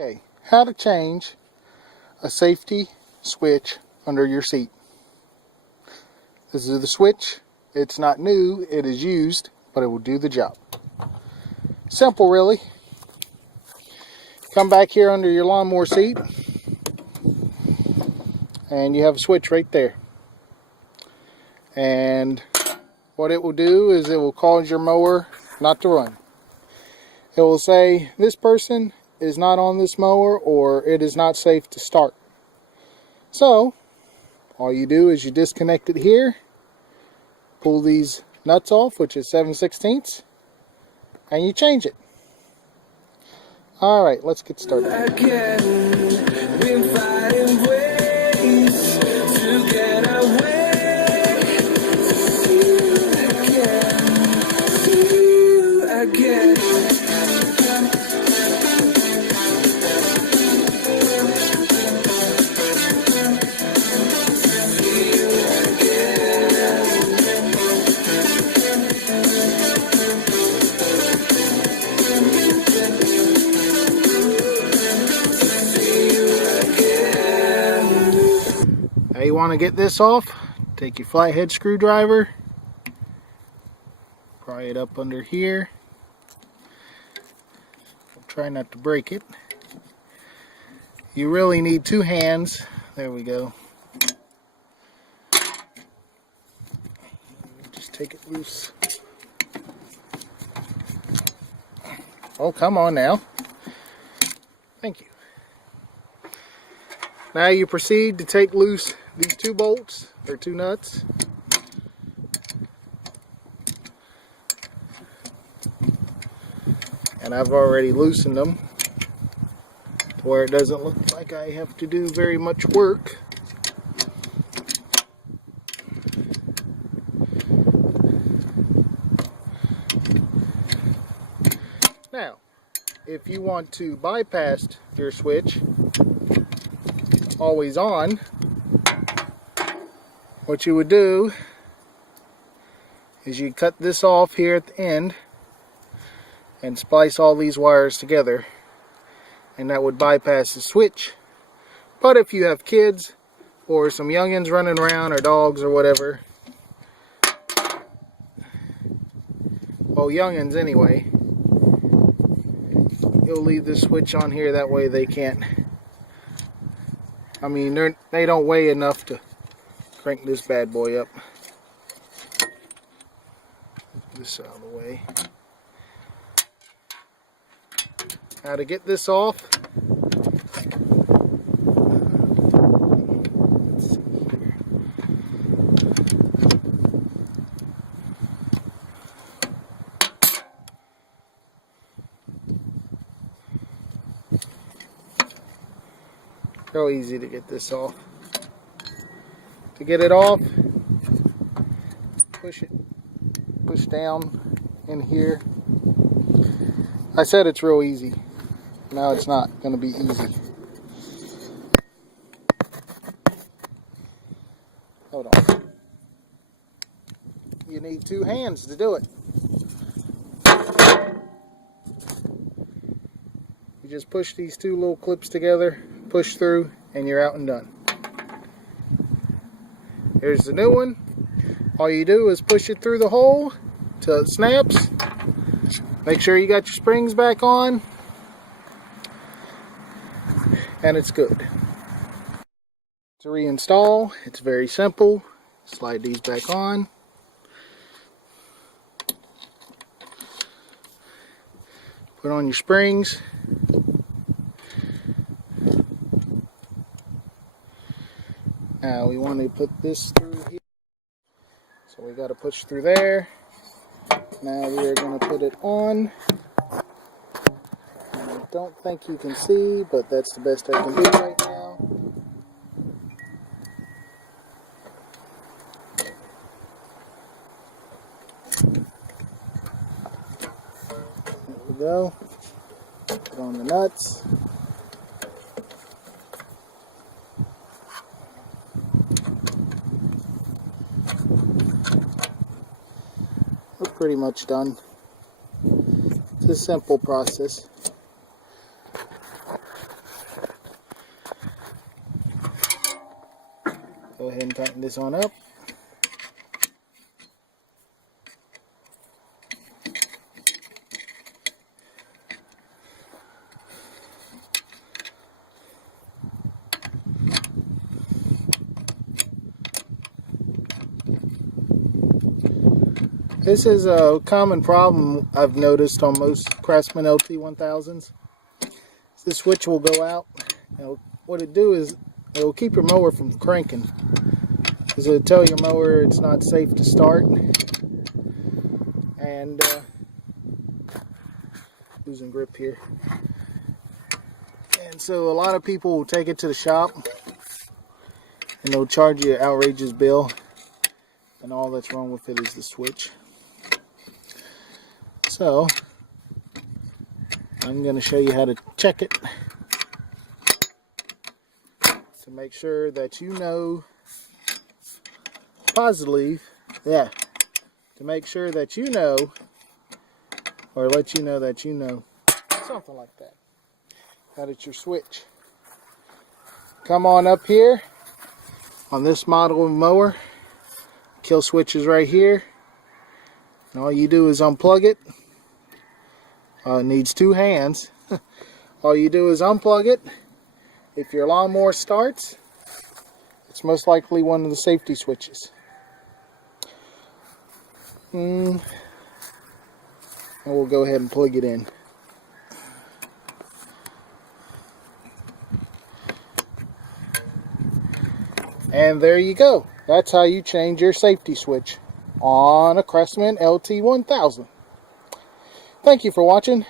Okay, how to change a safety switch under your seat. This is the switch. It's not new, it is used, but it will do the job. Simple, really. Come back here under your lawnmower seat, and you have a switch right there. And what it will do is it will cause your mower not to run. It will say, this person is not on this mower, or it is not safe to start. So all you do is you disconnect it here, pull these nuts off, which is 7/16, and you change it. Alright, let's get started. Now you want to get this off, take your flathead screwdriver, pry it up under here. Try not to break it. You really need two hands. There we go. Just take it loose. Oh, come on now. Thank you. Now you proceed to take loose these two bolts, or two nuts. And I've already loosened them to where it doesn't look like I have to do very much work. Now, if you want to bypass your switch always on, what you would do is you cut this off here at the end and splice all these wires together, and that would bypass the switch. But if you have kids or some youngins running around, or dogs or whatever, well, youngins anyway, you'll leave the switch on here, that way they can't, I mean, they don't weigh enough to crank this bad boy up. Get this out of the way. Now to get this off, let's see here. Real easy to get this off. To get it off, push down in here. I said it's real easy. Now it's not going to be easy. Hold on. You need two hands to do it. You just push these two little clips together, push through, and you're out and done. Here's the new one. All you do is push it through the hole till it snaps. Make sure you got your springs back on, and it's good. To reinstall, it's very simple. Slide these back on. Put on your springs. Now we want to put this through here. So we got to push through there. Now we are going to put it on. I don't think you can see, but that's the best I can do right now. There we go. Put on the nuts. We're pretty much done. It's a simple process. Go ahead and tighten this on up. This is a common problem I've noticed on most Craftsman LT1000s. The switch will go out. What it do is it will keep your mower from cranking. It'll tell your mower it's not safe to start. And losing grip here. And so a lot of people will take it to the shop and they'll charge you an outrageous bill. And all that's wrong with it is the switch. So, I'm going to show you how to check it to make sure that you know positively, to make sure that you know, or let you know that you know, something like that. That it's your switch. Come on up here on this model of mower. Kill switch is right here. And all you do is unplug it. It needs two hands. All you do is unplug it. If your lawnmower starts, it's most likely one of the safety switches. And we'll go ahead and plug it in. And there you go. That's how you change your safety switch on a Craftsman LT1000. Thank you for watching.